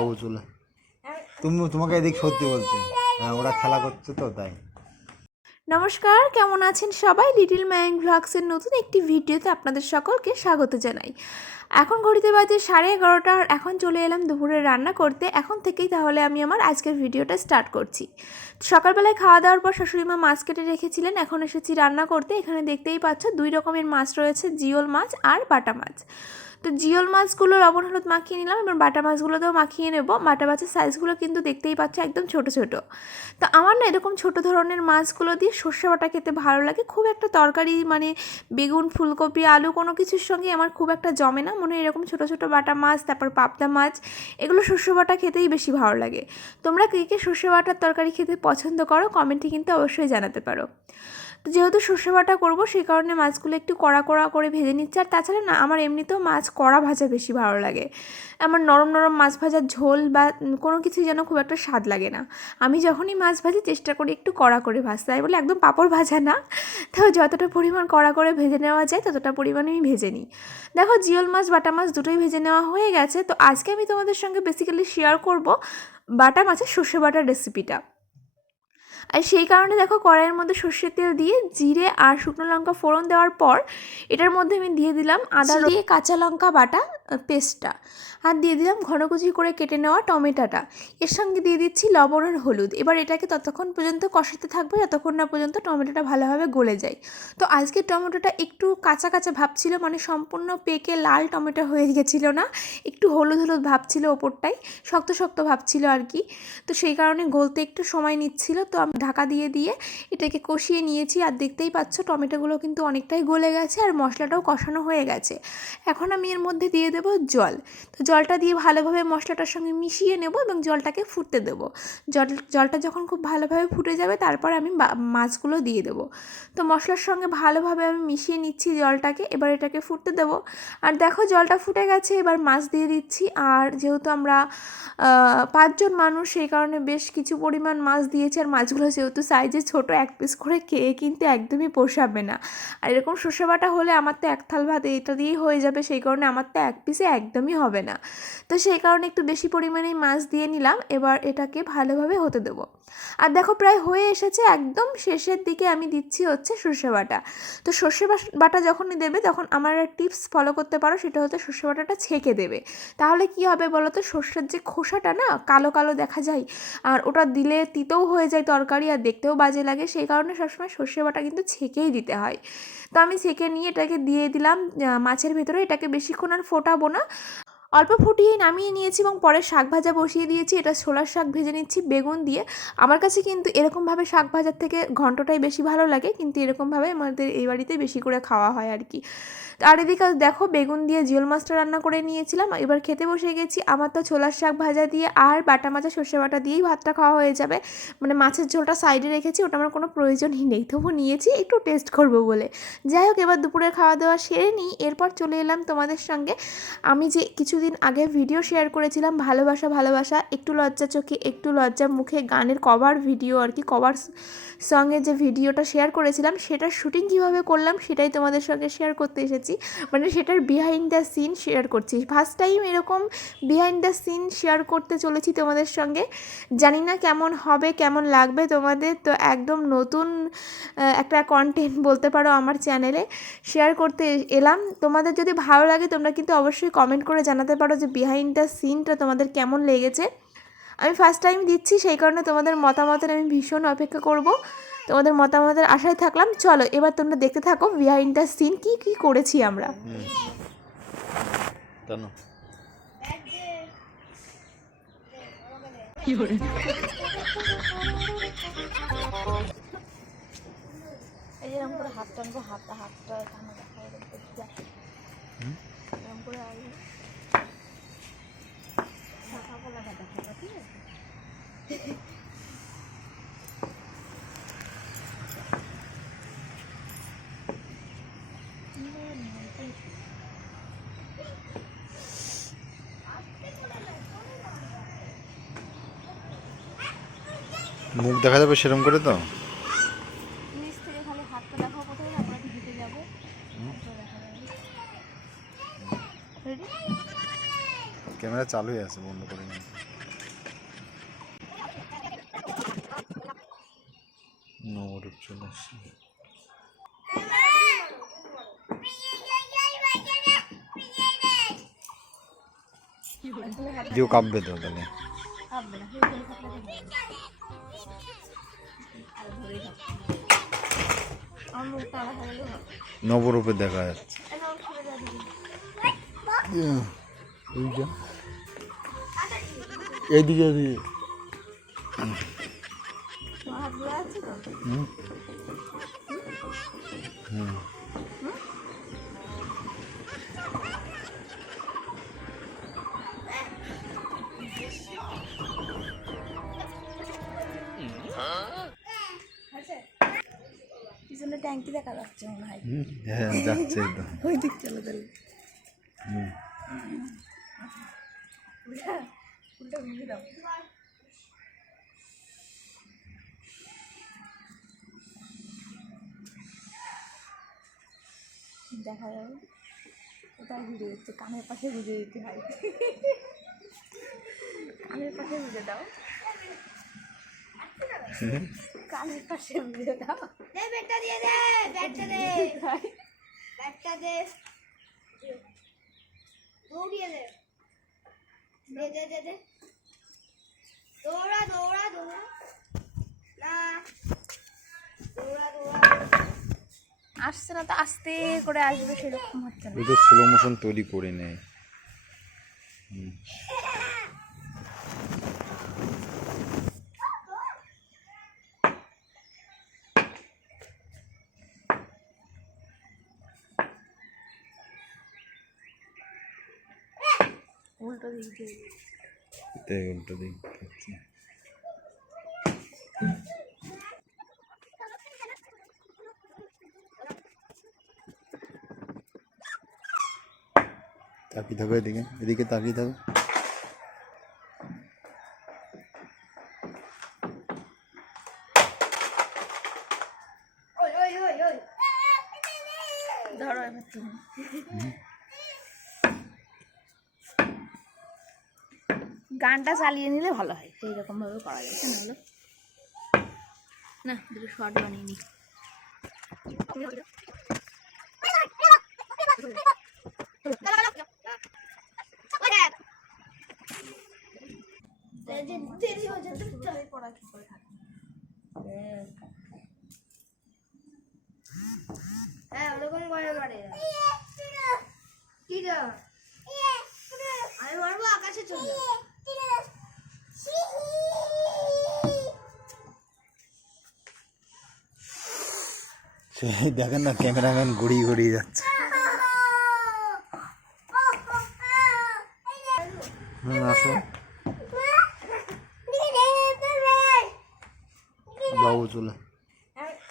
বাবু চলে। তুমি তোমাকে এদিক সত্যি বলছি। হ্যাঁ ওরা খেলা করছে তো, তাই। নমস্কার, কেমন আছেন সবাই? লিটিল ম্যাং ভ্লগসের নতুন একটি ভিডিওতে আপনাদের সকলকে স্বাগত জানাই। এখন ঘড়িতে বাজে সাড়ে এগারোটা এখন চলে এলাম দুপুরে রান্না করতে। এখন থেকেই তাহলে আমি আমার আজকের ভিডিওটা স্টার্ট করছি। সকালবেলায় খাওয়া দাওয়ার পর শাশুড়িমা মাছ কেটে রেখেছিলেন। এখন এসেছি রান্না করতে। এখানে দেখতেই পাচ্ছ দুই রকমের মাছ রয়েছে, জিওল মাছ আর বাটা মাছ। তো জিওল মাছগুলো লবণ, হলুদ মাখিয়ে নিলাম এবার বাটা মাছগুলোতেও মাখিয়ে নেব। বাটা মাছের সাইজগুলো কিন্তু দেখতেই পাচ্ছ একদম ছোট ছোট। তো আমার না এরকম ছোট ধরনের মাছগুলো দিয়ে সর্ষে বাটা খেতে ভালো লাগে। খুব একটা তরকারি মানে বেগুন, ফুলকপি, আলু কোনো কিছুর সঙ্গে আমার খুব একটা জমে না। মনে হয় এরকম ছোট ছোট বাটা মাছ, তারপর পাবদা মাছ, এগুলো সর্ষে বাটা খেতেই বেশি ভালো লাগে। তোমরা কে কে সর্ষে বাটার তরকারি খেতে পছন্দ করো, কমেন্টে কিন্তু অবশ্যই জানাতে পারো। তো যেহেতু সর্ষে বাটা করব, সেই কারণে মাছগুলো একটু কড়া কড়া করে ভেজে নিচ্ছে। আর তাছাড়া না, আমার এমনিতেও মাছ কড়া ভাজা বেশি ভালো লাগে। আমার নরম নরম মাছ ভাজার ঝোল বা কোনো কিছুই যেন খুব একটা স্বাদ লাগে না। আমি যখনই মাছ ভাজি, চেষ্টা করি একটু কড়া করে ভাজতে। তাই বলে একদম পাঁপড় ভাজা না। তাও যতটা পরিমাণ কড়া করে ভেজে নেওয়া যায়, ততটা পরিমাণে আমি ভেজে নিই। দেখো, জিওল মাছ, বাটা মাছ দুটোই ভেজে নেওয়া হয়ে গেছে। তো আজকে আমি তোমাদের সঙ্গে বেসিক্যালি শেয়ার করব বাটা মাছের সর্ষে বাটার রেসিপিটা আর সেই কারণে দেখো কড়াইয়ের মধ্যে সর্ষের তেল দিয়ে জিরে আর শুকনো লঙ্কা ফোড়ন দেওয়ার পর এটার মধ্যে আমি দিয়ে দিলাম আদা দিয়ে কাঁচা লঙ্কা বাটা পেস্টটা। আর দিয়ে দিলাম ঘন কুচি করে কেটে নেওয়া টমেটোটা। এর সঙ্গে দিয়ে দিচ্ছি লবণ আর হলুদ। এবার এটাকে ততক্ষণ পর্যন্ত কষাতে থাকবে, যতক্ষণ না পর্যন্ত টমেটোটা ভালোভাবে গলে যায়। তো আজকে টমেটোটা একটু কাঁচা কাঁচা ভাব ছিল মানে সম্পূর্ণ পেকে লাল টমেটো হয়ে গেছিল না। একটু হলুদ হলুদ ভাব ছিল ওপরটাই শক্ত শক্ত ভাব ছিল আর কি। তো সেই কারণে গলতে একটু সময় নিচ্ছিল। তো আমি ঢাকা দিয়ে দিয়ে এটাকে কষিয়ে নিয়েছি। আর দেখতেই পাচ্ছ, টমেটোগুলো কিন্তু অনেকটাই গলে গেছে আর মশলাটাও কষানো হয়ে গেছে। এখন আমি এর মধ্যে দিয়ে দেবো জল। তো জলটা দিয়ে ভালোভাবে মশলাটার সঙ্গে মিশিয়ে নেব এবং জলটাকে ফুটতে দেবো। জল, জলটা যখন খুব ভালোভাবে ফুটে যাবে, তারপর আমি মাছগুলো দিয়ে দেবো। তো মশলার সঙ্গে ভালোভাবে আমি মিশিয়ে নিচ্ছি জলটাকে, এবার এটাকে ফুটতে দেবো। আর দেখো জলটা ফুটে গেছে, এবার মাছ দিয়ে দিচ্ছি। আর যেহেতু আমরা পাঁচজন মানুষ, সেই কারণে বেশ কিছু পরিমাণ মাছ দিয়েছি। আর মাছগুলো যেহেতু সাইজে ছোট, এক পিস করে খেয়ে কিন্তু একদমই পোষাবে না। আর এরকম সর্ষে বাটা হলে আমার তো এক থাল ভাত এটা দিয়েই হয়ে যাবে। সেই কারণে আমার তো এক পিসে একদমই হবে না। তো সেই কারণে একটু বেশি পরিমাণেই মাছ দিয়ে নিলাম। এবার এটাকে ভালোভাবে হতে দেবো। আর দেখো প্রায় হয়ে এসেছে, একদম শেষের দিকে আমি দিচ্ছি হচ্ছে সর্ষে বাটা। তো সর্ষে বাটা যখনই দেবে তখন আমার টিপস ফলো করতে পারো, সেটা হচ্ছে সর্ষে বাটাটা ছেঁকে দেবে। তাহলে কি হবে বলো তো সর্ষের যে খোসাটা না, কালো কালো দেখা যায়, আর ওটা দিলে তিতেও হয়ে যায় তরকারি আর দেখতেও বাজে লাগে, সেই কারণে সবসময় সর্ষে বাটা কিন্তু ছেঁকেই দিতে হয়। তো আমি ছেঁকে নিয়ে এটাকে দিয়ে দিলাম মাছের ভেতরে, এটাকে বেশিক্ষণ আর ফোটাবো না। অল্প ফুটিয়ে নামিয়ে নিয়েছি এবং পরে শাক ভাজা বসিয়ে দিয়েছি। এটা ছোলার শাক ভেজে নিচ্ছি, বেগুন দিয়ে। আমার কাছে কিন্তু এরকমভাবে শাক ভাজার থেকে ঘন্টটাই বেশি ভালো লাগে, কিন্তু এরকমভাবে আমাদের এই বাড়িতে বেশি করে খাওয়া হয় আর কি আর এদিকে দেখো, বেগুন দিয়ে জিওল মাছটা রান্না করে নিয়েছিলাম। এবার খেতে বসে গেছি। আমার তো ছোলার শাক ভাজা দিয়ে আর বাটা মাছা সর্ষে বাটা দিয়েই ভাতটা খাওয়া হয়ে যাবে। মানে মাছের ঝোলটা সাইডে রেখেছি, ওটা আমার কোনো প্রয়োজনই নেই। তবু নিয়েছি, একটু টেস্ট করব বলে। যাই হোক, এবার দুপুরের খাওয়া দাওয়া সেরে নিই। এরপর চলে এলাম তোমাদের সঙ্গে। আমি যে কিছুদিন আগে ভিডিও শেয়ার করেছিলাম, ভালোবাসা ভালোবাসা, একটু লজ্জা চোখে, একটু লজ্জা মুখে গানের কভার ভিডিও আর কি কভার সঙ্গে যে ভিডিওটা শেয়ার করেছিলাম সেটার শুটিং কীভাবে করলাম সেটাই তোমাদের সঙ্গে শেয়ার করতে এসেছি। মানে সেটার বিহাইন্ড দ্য সিন শেয়ার করছি। ফার্স্ট টাইম এরকম বিহাইন্ড দ্য সিন শেয়ার করতে চলেছি তোমাদের সঙ্গে। জানি না কেমন হবে, কেমন লাগবে তোমাদের, তো একদম নতুন একটা কন্টেন্ট বলতে পারো আমার চ্যানেলে শেয়ার করতে এলাম। তোমাদের যদি ভালো লাগে তোমরা কিন্তু অবশ্যই কমেন্ট করে জানাতে পারো যে বিহাইন্ড দ্য সিনটা তোমাদের কেমন লেগেছে? আমি ফার্স্ট টাইম দিচ্ছি সেই কারণে তোমাদের মতামতের আমি ভীষণ অপেক্ষা করব। তোমাদের মতামতের আশায় থাকলাম। চলো এবার তোমরা দেখতে থাকো বিহাইন্ড দ্য সিন কি কি করেছি আমরা। কেন? এই এরকম করে হাত টানবো হাতটা হাতটা এখানে দেখা যাবে এরকম করে মুখ দেখা যাবে সেরম করে তো? চালুই আছে বন্ধ করে নিয়ে নবরূপ চলে আসছে। দিও কাব্যে তো তাহলে। নবরূপে দেখা যাচ্ছে। এইদিকে এদিকে। পিছনে ট্যাঙ্কি দেখা যাচ্ছে মনে হয় হ্যাঁ যাচ্ছে তো ওই দিক চলে হুম। উল্টা ঘুরে দাও। দেখা যাবে। কোথায় ঘুরে দিচ্ছে কানের পাশে ঘুরে দিতে হয়। কানের পাশে ঘুরে দাও। কানের পাশে ঘুরে দাও। দে ব্যাগটা দিয়ে দে ব্যাগটা দে। ব্যাগটা দে। দৌড়িয়ে দে দে দে দে। দৌড়া দৌড়া দৌড়া। না। দৌড়া দৌড়া। আসছে না তো আস্তে করে আসবে সেরকম হচ্ছে না। স্লো মোশন তৈরি করে নেয়। উল্টো দিক দিয়ে। উল্টো দিক। হচ্ছে। তাকিয়ে থাকো এদিকে এদিকে তাকিয়ে থাকো ওই ওই ওই ওই ধরো এবার তুমি গানটা চালিয়ে নিলে ভালো হয় সেই রকম ভাবে করা যায়। কেন হলো না, দুটো শর্ট বানিয়ে নি। দেরি হয়ে ওরকম কি আমি মারবো, আকাশে চলে দেখেন না, ক্যামেরাম্যান ঘুরিয়ে ঘুরিয়ে যাচ্ছে। বাবু চলে।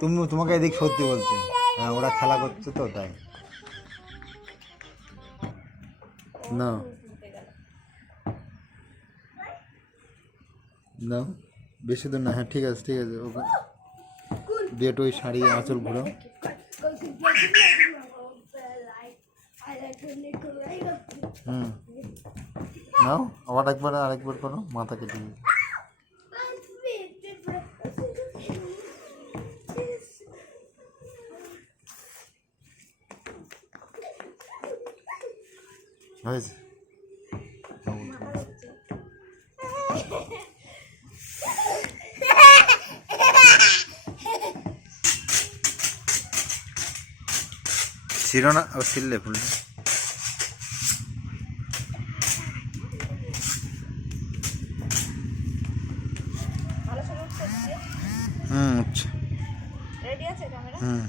তুমি তোমাকে এদিক সত্যি বলছে। হ্যাঁ ওরা খেলা করছে তো, তাই। না। না বেশি দূর না হ্যাঁ ঠিক আছে ঠিক আছে, ওকে। দিয়ে ওই শাড়ি, আঁচল ঘুরো হুম। নাও, আবার একবার আরেকবার করো, মাথা কেটে দিই হয়েছে। ছিল না ও ছিললে হুম আচ্ছা হুম।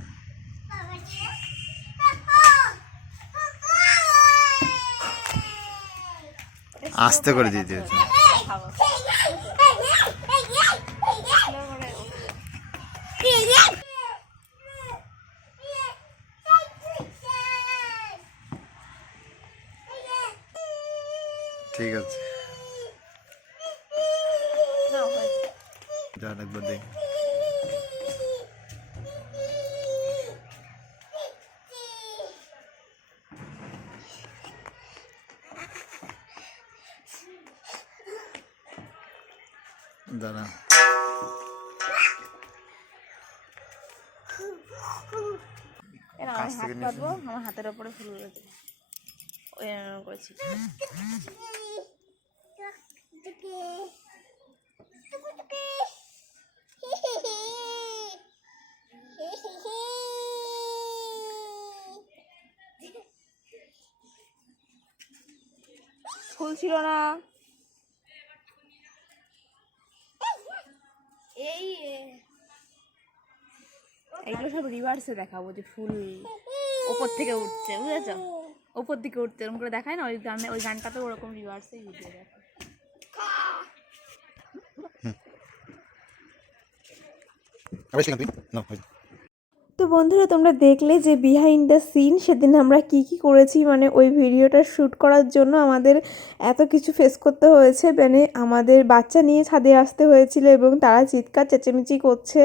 আস্তে করে দিয়ে হচ্ছে খাব ঠিক আছে না হয়েছে যা একবার দেখ। দাঁড়া কাছ হাত থেকে আমার হাতের ওপরে ফুল ওই করেছি। ফুল ছিল না। এই এগুলো সব রিভার্সে দেখাবো যে ফুল ওপর থেকে উঠছে বুঝেছ? ওপর দিকে উঠছে এরকম করে দেখায় না? ওই গানে ওই গানটাতে ওরকম রিভার্সেই ভিডিও দেখে আবার ছিলাম তুই না তো বন্ধুরা, তোমরা দেখলে যে বিহাইন্ড দ্য সিন সেদিন আমরা কি কি করেছি? মানে ওই ভিডিওটা শ্যুট করার জন্য আমাদের এত কিছু ফেস করতে হয়েছে। মানে আমাদের বাচ্চা নিয়ে ছাদে আসতে হয়েছিল এবং তারা চিৎকার, চেঁচেমেচি করছে।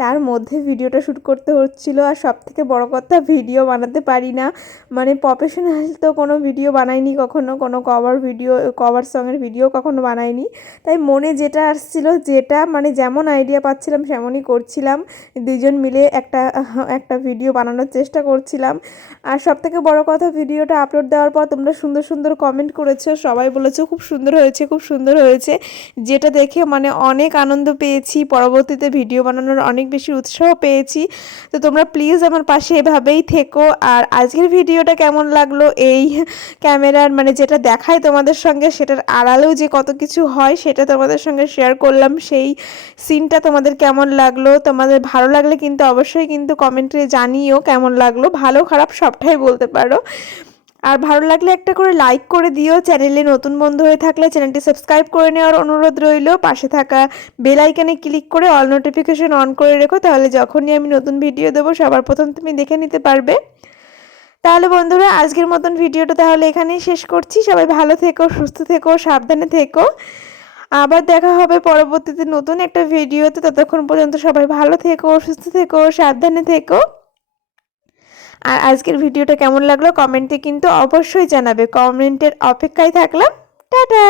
তার মধ্যে ভিডিওটা শ্যুট করতে হচ্ছিল। আর সব থেকে বড় কথা ভিডিও বানাতে পারি না। মানে প্রফেশনাল তো কোনো ভিডিও বানাইনি কখনো। কোনো কভার ভিডিও কভার সঙের ভিডিও কখনো বানাইনি। তাই মনে যেটা আসছিল, যেটা মানে যেমন আইডিয়া পাচ্ছিলাম, সেমনই করছিলাম। দুজন মিলে একটা একটা ভিডিও বানানোর চেষ্টা করছিলাম। আর সব থেকে বড় কথা, ভিডিওটা আপলোড দেওয়ার পর তোমরা সুন্দর সুন্দর কমেন্ট করেছ, সবাই বলেছ খুব সুন্দর হয়েছে, খুব সুন্দর হয়েছে। যেটা দেখে মানে অনেক আনন্দ পেয়েছি, পরবর্তীতে ভিডিও বানানোর অনেক বেশি উৎসাহ পেয়েছি। তো তোমরা প্লিজ আমার পাশে এভাবেই থেকো। আর আজকের ভিডিওটা কেমন লাগল, এই ক্যামেরার মানে যেটা দেখায় তোমাদের সঙ্গে, সেটার আড়ালেও যে কত কিছু হয়, সেটা তোমাদের সঙ্গে শেয়ার করলাম। সেই সিনটা তোমাদের কেমন লাগল, তোমাদের ভালো লাগলে কিন্তু অবশ্যই কিন্তু কমেন্টে জানিও কেমন লাগল। ভালো, খারাপ সবটাই বলতে পারো। আর ভালো লাগলে একটা করে লাইক করে দিও। চ্যানেলে নতুন বন্ধু হয়ে থাকলে চ্যানেলটি সাবস্ক্রাইব করে নেওয়ার অনুরোধ রইল। পাশে থাকা বেল আইকনে ক্লিক করে অল নোটিফিকেশন অন করে রেখো। তাহলে যখনই আমি নতুন ভিডিও দেবো, সবার প্রথম তুমি দেখে নিতে পারবে। তাহলে বন্ধুরা, আজকের মতন ভিডিওটা তাহলে এখানেই শেষ করছি। সবাই ভালো থেকো, সুস্থ থেকো, সাবধানে থেকো। আবার দেখা হবে পরবর্তীতে নতুন একটা ভিডিওতে। ততক্ষণ পর্যন্ত সবাই ভালো থেকো, সুস্থ থেকো, সাবধানে থেকো। আর আজকের ভিডিওটা কেমন লাগল কমেন্টে কিন্তু অবশ্যই জানাবে। কমেন্টের অপেক্ষায় থাকলাম। টাটা!